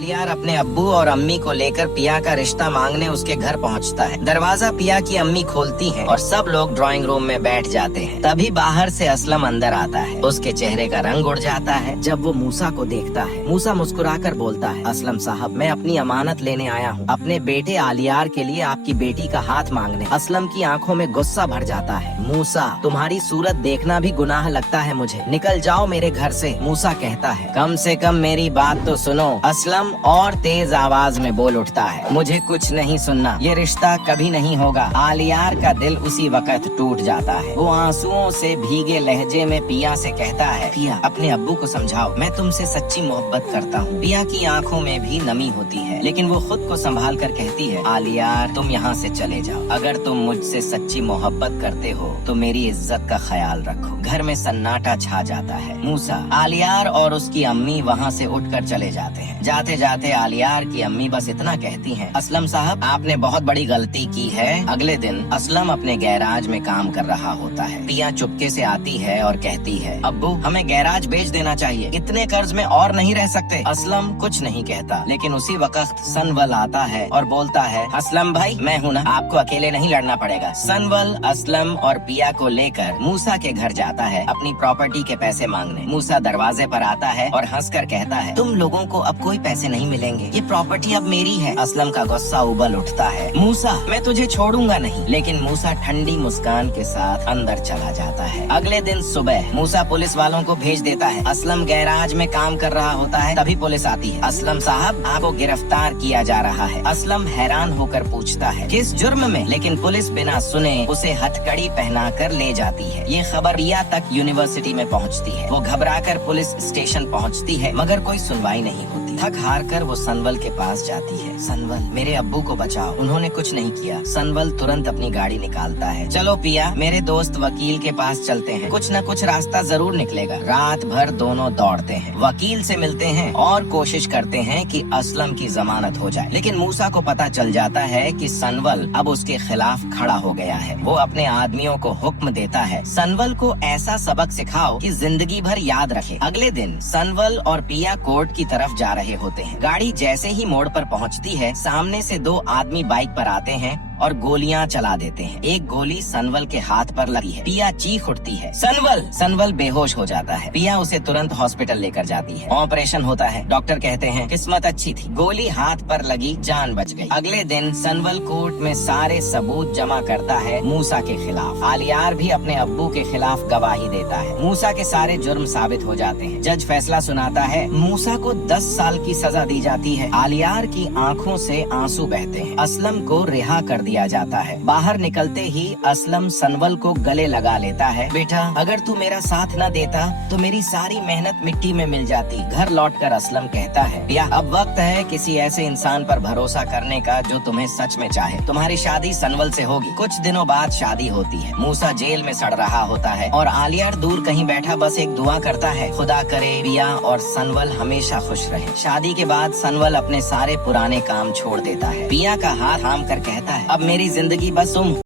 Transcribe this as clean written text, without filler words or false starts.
आलियार अपने अब्बू और अम्मी को लेकर पिया का रिश्ता मांगने उसके घर पहुंचता है। दरवाजा पिया की अम्मी खोलती हैं और सब लोग ड्राइंग रूम में बैठ जाते हैं। तभी बाहर से असलम अंदर आता है। उसके चेहरे का रंग उड़ जाता है जब वो मूसा को देखता है। मूसा मुस्कुराकर बोलता है, असलम साहब, मैं अपनी अमानत लेने आया हूँ, अपने बेटे आलियार के लिए आपकी बेटी का हाथ मांगने। असलम की आंखों में गुस्सा भर जाता है। मूसा, तुम्हारी सूरत देखना भी गुनाह लगता है मुझे, निकल जाओ मेरे घर से। मूसा कहता है, कम से कम मेरी बात तो सुनो। असलम और तेज आवाज में बोल उठता है, मुझे कुछ नहीं सुनना, ये रिश्ता कभी नहीं होगा। आलियार का दिल उसी वक्त टूट जाता है। वो आंसुओं से भीगे लहजे में पिया से कहता है, पिया, अपने अब्बू को समझाओ, मैं तुमसे सच्ची मोहब्बत करता हूँ। पिया की आंखों में भी नमी होती है, लेकिन वो खुद को संभाल कर कहती है, आलियार, तुम यहाँ से चले जाओ। अगर तुम मुझसे सच्ची मोहब्बत करते हो तो मेरी इज्जत का ख्याल रखो। घर में सन्नाटा छा जाता है। मूसा, आलियार और उसकी अम्मी वहाँ से उठकर चले जाते हैं। जाते जाते आलियार की अम्मी बस इतना कहती हैं, असलम साहब, आपने बहुत बड़ी गलती की है। अगले दिन असलम अपने गैराज में काम कर रहा होता है। पिया चुपके से आती है और कहती है, अब्बू, हमें गैराज बेच देना चाहिए, इतने कर्ज में और नहीं रह सकते। असलम कुछ नहीं कहता, लेकिन उसी वक्त सनवल आता है और बोलता है, असलम भाई, मैं हूँ ना, आपको अकेले नहीं लड़ना पड़ेगा। सनवल असलम और पिया को लेकर मूसा के घर जाता है अपनी प्रॉपर्टी के पैसे मांगने। मूसा दरवाजे पर आता है और हंसकर कहता है, तुम लोगों को अब कोई पैसे नहीं मिलेंगे, ये प्रॉपर्टी अब मेरी है। असलम का गुस्सा उबल उठता है। मूसा, मैं तुझे छोड़ूंगा नहीं। लेकिन मूसा ठंडी मुस्कान के साथ अंदर चला जाता है। अगले दिन सुबह मूसा पुलिस वालों को भेज देता है। असलम गैराज में काम कर रहा होता है, तभी पुलिस आती है। असलम साहब, आपको गिरफ्तार किया जा रहा है। असलम हैरान होकर पूछता है, किस जुर्म में? लेकिन पुलिस बिना सुने उसे हथकड़ी पहनाकर ले जाती है। ये खबर पिया तक यूनिवर्सिटी में पहुंचती है। वो घबराकर पुलिस स्टेशन पहुंचती है, मगर कोई सुनवाई नहीं होती। थक हार कर वो सनवल के पास जाती है। सनवल, मेरे अब्बू को बचाओ, उन्होंने कुछ नहीं किया। सनवल तुरंत अपनी गाड़ी निकालता है। चलो पिया, मेरे दोस्त वकील के पास चलते हैं, कुछ न कुछ रास्ता जरूर निकलेगा। रात भर दोनों दौड़ते हैं, वकील से मिलते हैं और कोशिश करते हैं कि असलम की जमानत हो जाए। लेकिन मूसा को पता चल जाता है कि सनवल अब उसके खिलाफ खड़ा हो गया है। वो अपने आदमियों को हुक्म देता है, सनवल को ऐसा सबक सिखाओ कि जिंदगी भर याद रखे। अगले दिन सनवल और पिया कोर्ट की तरफ जा रहे होते हैं। गाड़ी जैसे ही मोड़ पर पहुंचती है, सामने से दो आदमी बाइक पर आते हैं और गोलियां चला देते हैं। एक गोली सनवल के हाथ पर लगी है। पिया चीख उठती है, सनवल! सनवल बेहोश हो जाता है। पिया उसे तुरंत हॉस्पिटल लेकर जाती है। ऑपरेशन होता है। डॉक्टर कहते हैं, किस्मत अच्छी थी, गोली हाथ पर लगी, जान बच गई। अगले दिन सनवल कोर्ट में सारे सबूत जमा करता है मूसा के खिलाफ। आलियार भी अपने अब्बू के खिलाफ गवाही देता है। मूसा के सारे जुर्म साबित हो जाते हैं। जज फैसला सुनाता है। मूसा को 10 साल की सजा दी जाती है। आलियार की आंखों से आंसू बहते हैं। असलम को रिहा कर दिया जाता है। बाहर निकलते ही असलम सनवल को गले लगा लेता है। बेटा, अगर तू मेरा साथ न देता तो मेरी सारी मेहनत मिट्टी में मिल जाती। घर लौटकर असलम कहता है, या अब वक्त है किसी ऐसे इंसान पर भरोसा करने का जो तुम्हें सच में चाहे। तुम्हारी शादी सनवल से होगी। कुछ दिनों बाद शादी होती है। मूसा जेल में सड़ रहा होता है और आलियार दूर कहीं बैठा बस एक दुआ करता है, खुदा करे पिया और सनवल हमेशा खुश रहे। शादी के बाद सनवल अपने सारे पुराने काम छोड़ देता है। पिया का हाथ थाम कर कहता है, अब मेरी जिंदगी बस तुम